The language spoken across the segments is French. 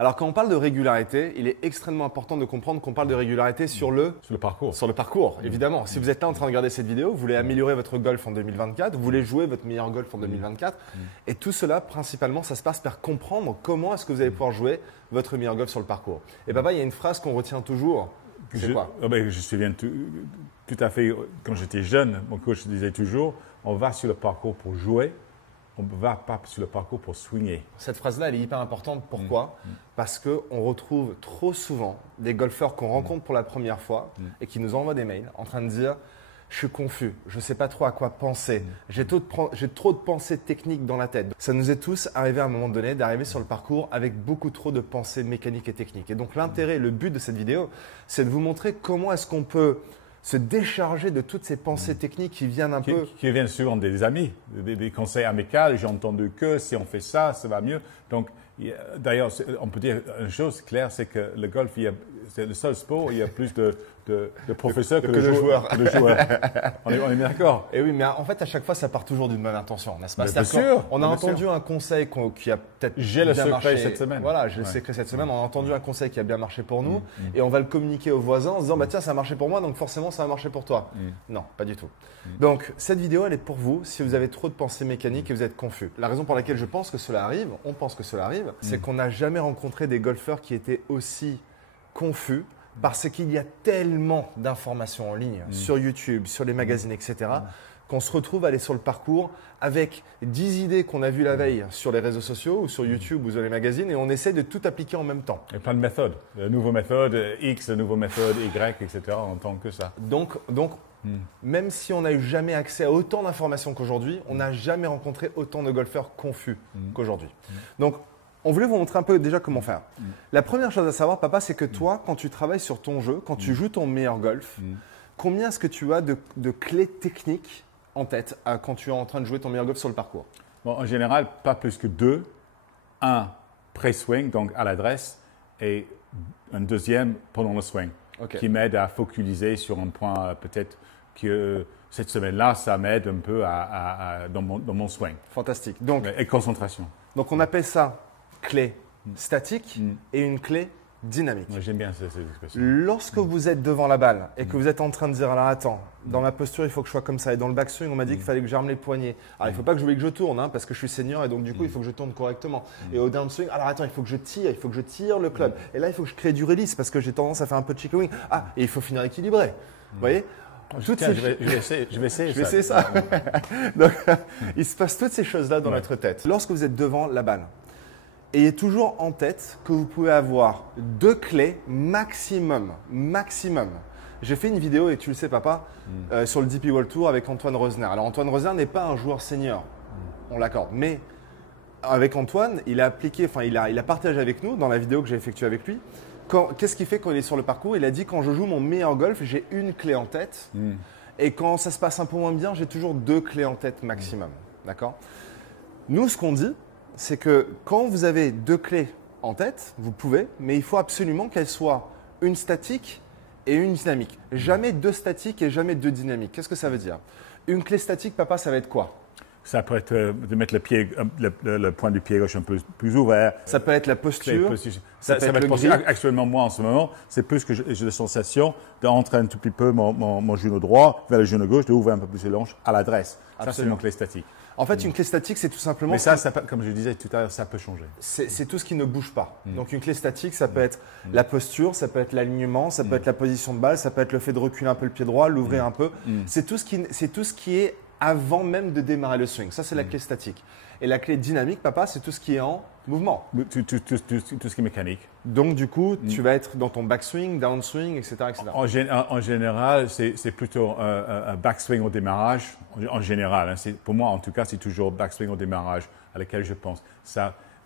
Alors quand on parle de régularité, il est extrêmement important de comprendre qu'on parle de régularité sur le parcours. Sur le parcours, évidemment. Si vous êtes là en train de regarder cette vidéo, vous voulez améliorer votre golf en 2024, vous voulez jouer votre meilleur golf en 2024. Et tout cela, principalement, ça se passe par comprendre comment est-ce que vous allez pouvoir jouer votre meilleur golf sur le parcours. Et papa, il y a une phrase qu'on retient toujours. C'est quoi? Je me souviens tout à fait, quand j'étais jeune, mon coach disait toujours, on va sur le parcours pour jouer, on ne va pas sur le parcours pour swinger. Cette phrase-là, elle est hyper importante. Pourquoi? Parce qu'on retrouve trop souvent des golfeurs qu'on rencontre pour la première fois et qui nous envoient des mails en train de dire « je suis confus, je ne sais pas trop à quoi penser, j'ai trop de pensées techniques dans la tête ». Ça nous est tous arrivé à un moment donné d'arriver sur le parcours avec beaucoup trop de pensées mécaniques et techniques. Et donc l'intérêt, le but de cette vidéo, c'est de vous montrer comment est-ce qu'on peut se décharger de toutes ces pensées techniques qui viennent un peu… Qui viennent souvent des amis, des conseils amicaux. J'ai entendu que si on fait ça, ça va mieux. Donc, d'ailleurs, on peut dire une chose claire, c'est que le golf, c'est le seul sport où il y a plus de professeurs que de joueurs. On est bien d'accord. Et oui, mais en fait, à chaque fois, ça part toujours d'une bonne intention, n'est-ce pas? Bien sûr. On a entendu un conseil qui a peut-être J'ai le bien secret marché cette semaine. Voilà, j'ai le secret cette semaine. On a entendu un conseil qui a bien marché pour nous et on va le communiquer aux voisins en se disant bah tiens, ça a marché pour moi, donc forcément, ça va marcher pour toi. Non, pas du tout. Donc, cette vidéo, elle est pour vous si vous avez trop de pensées mécaniques et vous êtes confus. La raison pour laquelle je pense que cela arrive, on pense que cela arrive, c'est qu'on n'a jamais rencontré des golfeurs qui étaient aussi confus. Parce qu'il y a tellement d'informations en ligne sur YouTube, sur les magazines, etc., qu'on se retrouve à aller sur le parcours avec 10 idées qu'on a vues la veille sur les réseaux sociaux ou sur YouTube ou sur les magazines et on essaie de tout appliquer en même temps. Il y a plein de méthodes. La nouvelle méthode X, la nouvelle méthode Y, etc. On entend que ça. Donc même si on n'a eu jamais accès à autant d'informations qu'aujourd'hui, on n'a jamais rencontré autant de golfeurs confus qu'aujourd'hui. Donc, on voulait vous montrer un peu déjà comment faire. La première chose à savoir, papa, c'est que toi, quand tu travailles sur ton jeu, quand tu joues ton meilleur golf, combien est-ce que tu as de clés techniques en tête quand tu es en train de jouer ton meilleur golf sur le parcours? Bon, en général, pas plus que deux. Un pré-swing, donc à l'adresse, et un deuxième pendant le swing, qui m'aide à focaliser sur un point peut-être que cette semaine-là, ça m'aide un peu dans mon swing. Fantastique. Et concentration. Donc, on appelle ça clé statique et une clé dynamique. J'aime bien cette expression. Lorsque vous êtes devant la balle et que vous êtes en train de dire alors attends, dans ma posture il faut que je sois comme ça et dans le backswing on m'a dit qu'il fallait que j'arme les poignets. Alors il ne faut pas que je voulais que je tourne parce que je suis senior et donc du coup il faut que je tourne correctement. Et au downswing, alors attends, il faut que je tire le club. Et là il faut que je crée du release parce que j'ai tendance à faire un peu de chicken wing. Ah, et il faut finir équilibré. Vous voyez? Je vais essayer ça. Donc, il se passe toutes ces choses-là dans notre tête. Lorsque vous êtes devant la balle, ayez toujours en tête que vous pouvez avoir 2 clés maximum. J'ai fait une vidéo, et tu le sais papa, sur le DP World Tour avec Antoine Rosner. Alors Antoine Rosner n'est pas un joueur senior, on l'accorde. Mais avec Antoine, il a partagé avec nous dans la vidéo que j'ai effectuée avec lui. Qu'est-ce qu'il fait quand il est sur le parcours? Il a dit quand je joue mon meilleur golf, j'ai une clé en tête. Et quand ça se passe un peu moins bien, j'ai toujours 2 clés en tête maximum. D'accord? Nous, ce qu'on dit, c'est que quand vous avez 2 clés en tête, vous pouvez, mais il faut absolument qu'elles soient une statique et une dynamique. Jamais 2 statiques et jamais 2 dynamiques. Qu'est-ce que ça veut dire? Une clé statique, papa, ça va être quoi? Ça peut être de mettre le point du pied gauche un peu plus ouvert. Ça peut être la posture. Ça va être possible. Actuellement, moi, en ce moment, c'est plus que j'ai la sensation d'entrer un tout petit peu mon genou droit vers le genou gauche, d'ouvrir un peu plus les hanches à l'adresse. Ça, c'est mon clé statique. En fait, une clé statique, c'est tout simplement… Mais ça, comme je disais tout à l'heure, ça peut changer. C'est tout ce qui ne bouge pas. Donc, une clé statique, ça peut être la posture, ça peut être l'alignement, ça peut être la position de balle, ça peut être le fait de reculer un peu le pied droit, l'ouvrir un peu. C'est tout ce qui est avant même de démarrer le swing. Ça, c'est la clé statique. Et la clé dynamique, papa, c'est tout ce qui est en mouvement. Tout ce qui est mécanique. Donc, du coup, tu vas être dans ton backswing, downswing, etc. En général, c'est plutôt un backswing au démarrage. En général, pour moi, en tout cas, c'est toujours backswing au démarrage à laquelle je pense.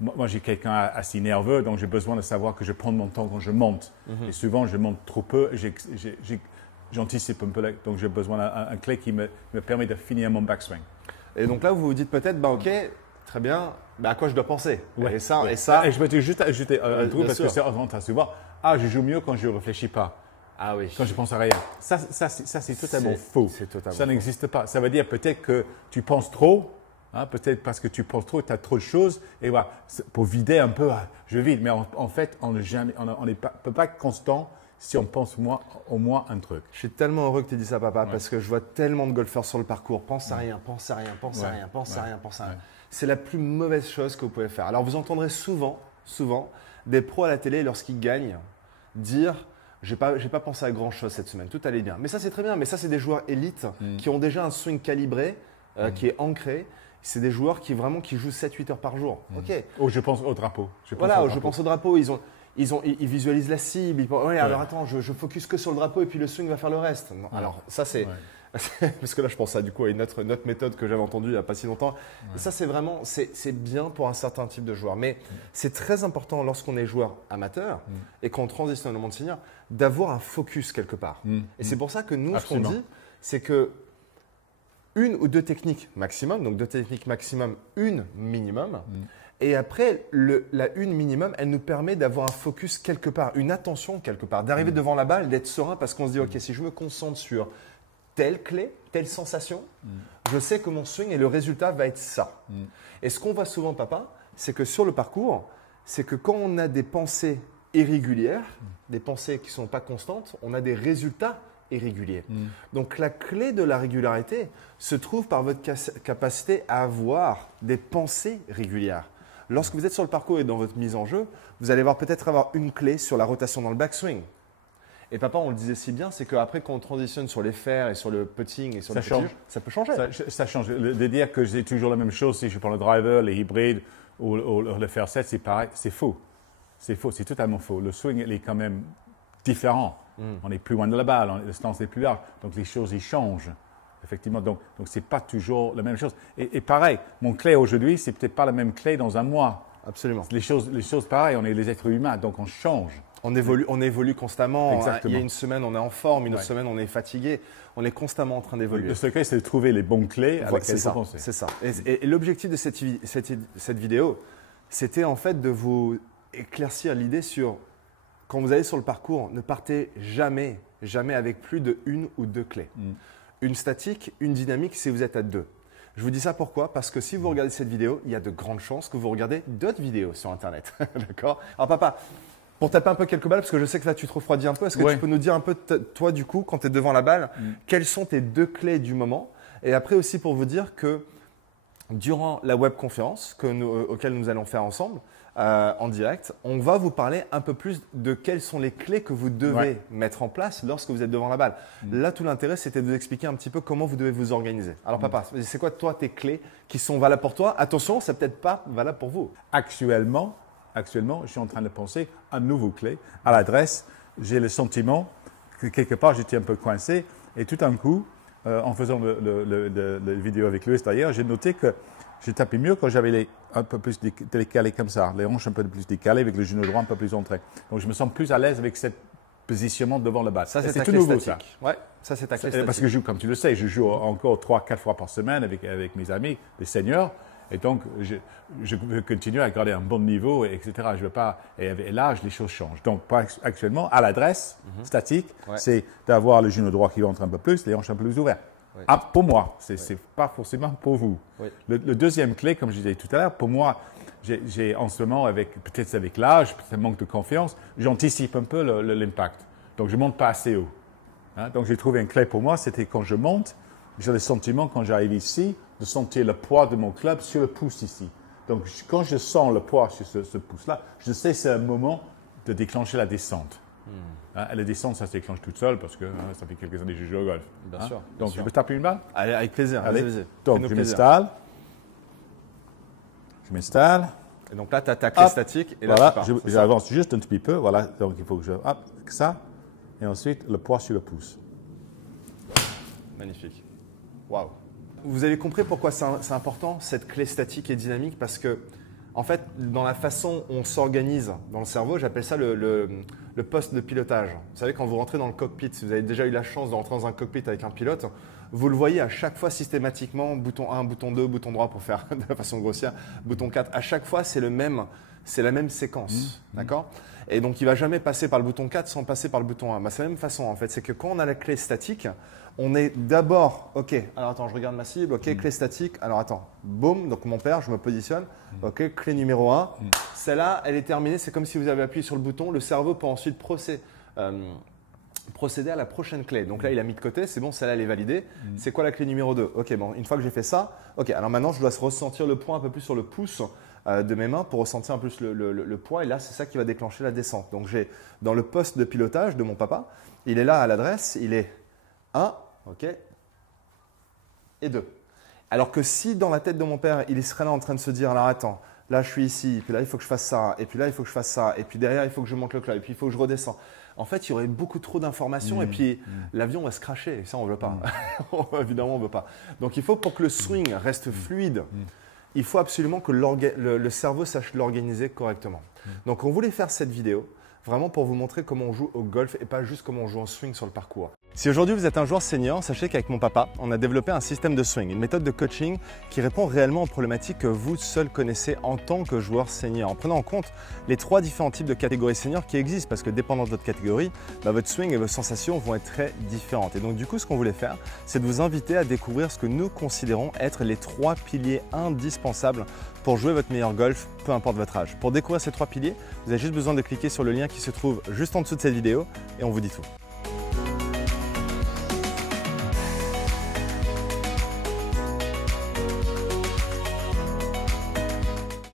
Moi, j'ai quelqu'un assez nerveux, donc j'ai besoin de savoir que je prends mon temps quand je monte. Et souvent, je monte trop peu. J'anticipe un peu, donc j'ai besoin d'un clé qui me permet de finir mon backswing. Et donc là, vous vous dites peut-être, ok, très bien, à quoi je dois penser? Et je vais juste ajouter un truc parce que c'est souvent, je joue mieux quand je ne réfléchis pas. Ah oui. Quand je pense à rien. Ça c'est totalement faux. Ça n'existe pas. Ça veut dire peut-être que tu penses trop Hein, peut-être parce que tu penses trop, tu as trop de choses. Et voilà, pour vider un peu, je vide. Mais en fait, on ne peut pas être constant si on pense au moins un truc. Je suis tellement heureux que tu aies dit ça, papa, parce que je vois tellement de golfeurs sur le parcours. Pense à rien, pense à rien, pense à rien, pense à rien, pense à rien. C'est la plus mauvaise chose que vous pouvez faire. Alors, vous entendrez souvent des pros à la télé, lorsqu'ils gagnent, dire « j'ai pas pensé à grand-chose cette semaine, tout allait bien ». Mais ça, c'est très bien. Mais ça, c'est des joueurs élites qui ont déjà un swing calibré, qui est ancré. C'est des joueurs qui jouent 7-8 heures par jour. Ok. Oh, je pense au drapeau. Je pense au drapeau. Ils visualisent la cible. Alors attends, je focus que sur le drapeau et puis le swing va faire le reste. Non, alors ça c'est… Parce que là je pense du coup à une autre méthode que j'avais entendue il n'y a pas si longtemps. Et ça c'est vraiment, c'est bien pour un certain type de joueur. Mais c'est très important lorsqu'on est joueur amateur et qu'on transitionne au monde senior d'avoir un focus quelque part. Et c'est pour ça que nous, ce qu'on dit, c'est que une ou deux techniques maximum, donc 2 techniques maximum, une minimum. Et après, la une minimum, elle nous permet d'avoir un focus quelque part, une attention quelque part, d'arriver devant la balle, d'être serein parce qu'on se dit, ok, si je me concentre sur telle clé, telle sensation, je sais que mon swing et le résultat va être ça. Et ce qu'on voit souvent, papa, c'est que sur le parcours, c'est que quand on a des pensées irrégulières, des pensées qui ne sont pas constantes, on a des résultats irréguliers. Donc la clé de la régularité se trouve par votre capacité à avoir des pensées régulières. Lorsque vous êtes sur le parcours et dans votre mise en jeu, vous allez peut-être avoir une clé sur la rotation dans le backswing. Et papa, on le disait si bien, c'est qu'après quand on transitionne sur les fers et sur le putting et sur ça peut changer. Ça change. De dire que j'ai toujours la même chose si je prends le driver, les hybrides ou le fer 7, c'est pareil, c'est faux. C'est faux, c'est totalement faux. Le swing, il est quand même différent. On est plus loin de la balle, le stance est plus large, donc les choses, ils changent. Effectivement, donc ce n'est pas toujours la même chose. Et pareil, mon clé aujourd'hui, c'est peut-être pas la même clé dans un mois. Absolument. Les choses pareilles, on est les êtres humains, donc on change. On évolue constamment. Exactement. Il y a une semaine, on est en forme, une autre semaine, on est fatigué. On est constamment en train d'évoluer. Le secret, c'est de trouver les bonnes clés avec lesquelles il faut penser. C'est ça. Et l'objectif de cette vidéo, c'était en fait de vous éclaircir l'idée sur… Quand vous allez sur le parcours, ne partez jamais avec plus de 1 ou 2 clés. Une statique, une dynamique si vous êtes à 2. Je vous dis ça pourquoi? Parce que si vous regardez cette vidéo, il y a de grandes chances que vous regardez d'autres vidéos sur Internet. D'accord? Alors papa, pour taper un peu quelques balles, parce que je sais que là tu te refroidis un peu, est-ce que tu peux nous dire un peu, toi du coup, quand tu es devant la balle, quelles sont tes 2 clés du moment? Et après aussi pour vous dire que durant la webconférence auquel nous allons faire ensemble, en direct, on va vous parler un peu plus de quelles sont les clés que vous devez mettre en place lorsque vous êtes devant la balle. Là, tout l'intérêt, c'était de vous expliquer un petit peu comment vous devez vous organiser. Alors papa, c'est quoi toi tes clés qui sont valables pour toi? Attention, c'est peut-être pas valable pour vous. Actuellement, je suis en train de penser à une nouvelle clé. À l'adresse, j'ai le sentiment que quelque part, j'étais un peu coincé. Et tout d'un coup, en faisant la vidéo avec Louis d'ailleurs, j'ai noté que j'ai tapé mieux quand j'avais un peu plus décalé comme ça, les hanches un peu plus décalées avec le genou droit un peu plus entré. Donc je me sens plus à l'aise avec ce positionnement devant la balle. Ça, c'est tout nouveau ça. Ouais, ça c'est ta clé statique. Parce que comme tu le sais, je joue encore 3-4 fois par semaine avec mes amis, des seniors. Et donc, je veux continuer à garder un bon niveau, etc. Je veux pas. Et là, les choses changent. Donc, actuellement, à l'adresse statique, c'est d'avoir le genou droit qui rentre un peu plus, les hanches un peu plus ouvertes. Oui. Ah, pour moi, ce n'est pas forcément pour vous. Oui. Le deuxième clé, comme je disais tout à l'heure, pour moi, j'ai en ce moment, peut-être avec l'âge, peut-être un manque de confiance, j'anticipe un peu l'impact. Donc, je ne monte pas assez haut. Hein? Donc, j'ai trouvé une clé pour moi, c'était quand je monte, j'ai le sentiment, quand j'arrive ici, de sentir le poids de mon club sur le pouce ici. Donc, quand je sens le poids sur ce pouce-là, je sais que c'est un moment de déclencher la descente. Hein, la descente, ça se déclenche toute seule parce que ça fait quelques années que je joue au golf. Bien sûr. Donc, je peux taper une balle? Allez, avec plaisir. Allez. Donc, je m'installe. Et donc là, tu as ta clé statique. Et là, voilà, j'avance juste un petit peu. Voilà, donc il faut que je… Hop, ça. Et ensuite, le poids sur le pouce. Magnifique. Waouh. Vous avez compris pourquoi c'est important, cette clé statique et dynamique? Parce que, en fait, dans la façon dont on s'organise dans le cerveau, j'appelle ça le poste de pilotage. Vous savez, quand vous rentrez dans le cockpit, si vous avez déjà eu la chance de rentrer dans un cockpit avec un pilote, vous le voyez à chaque fois systématiquement, bouton 1, bouton 2, bouton droit pour faire de la façon grossière, bouton 4. À chaque fois, c'est le même c'est la même séquence, d'accord? Et donc, il ne va jamais passer par le bouton 4 sans passer par le bouton 1. Bah, c'est la même façon, en fait. C'est que quand on a la clé statique, on est d'abord, OK, alors attends, je regarde ma cible, OK, clé statique, alors attends, boum, donc mon père, je me positionne, OK, clé numéro 1. Celle-là, elle est terminée, c'est comme si vous avez appuyé sur le bouton, le cerveau peut ensuite procéder à la prochaine clé. Donc là, il a mis de côté, c'est bon, celle-là, elle est validée. C'est quoi la clé numéro 2? OK, bon, une fois que j'ai fait ça, OK, alors maintenant, je dois ressentir le poids un peu plus sur le pouce de mes mains pour ressentir un peu plus le poids. Et là, c'est ça qui va déclencher la descente. Donc, j'ai dans le poste de pilotage de mon papa, il est là à l'adresse, il est 1, OK, et 2. Alors que si dans la tête de mon père, il serait là en train de se dire, alors attends, là, je suis ici, puis là, il faut que je fasse ça, et puis là, il faut que je fasse ça, et puis derrière, il faut que je monte le club, et puis il faut que je redescends. En fait, il y aurait beaucoup trop d'informations et puis l'avion va se crasher. Et ça, on ne veut pas. Évidemment, on ne veut pas. Donc, il faut pour que le swing reste fluide, il faut absolument que le cerveau sache l'organiser correctement. Donc, on voulait faire cette vidéo vraiment pour vous montrer comment on joue au golf et pas juste comment on joue en swing sur le parcours. Si aujourd'hui vous êtes un joueur senior, sachez qu'avec mon papa, on a développé un système de swing, une méthode de coaching qui répond réellement aux problématiques que vous seul connaissez en tant que joueur senior, en prenant en compte les 3 différents types de catégories seniors qui existent, parce que dépendant de votre catégorie, votre swing et vos sensations vont être très différentes. Et donc du coup, ce qu'on voulait faire, c'est de vous inviter à découvrir ce que nous considérons être les 3 piliers indispensables pour jouer votre meilleur golf, peu importe votre âge. Pour découvrir ces 3 piliers, vous avez juste besoin de cliquer sur le lien qui se trouve juste en dessous de cette vidéo et on vous dit tout.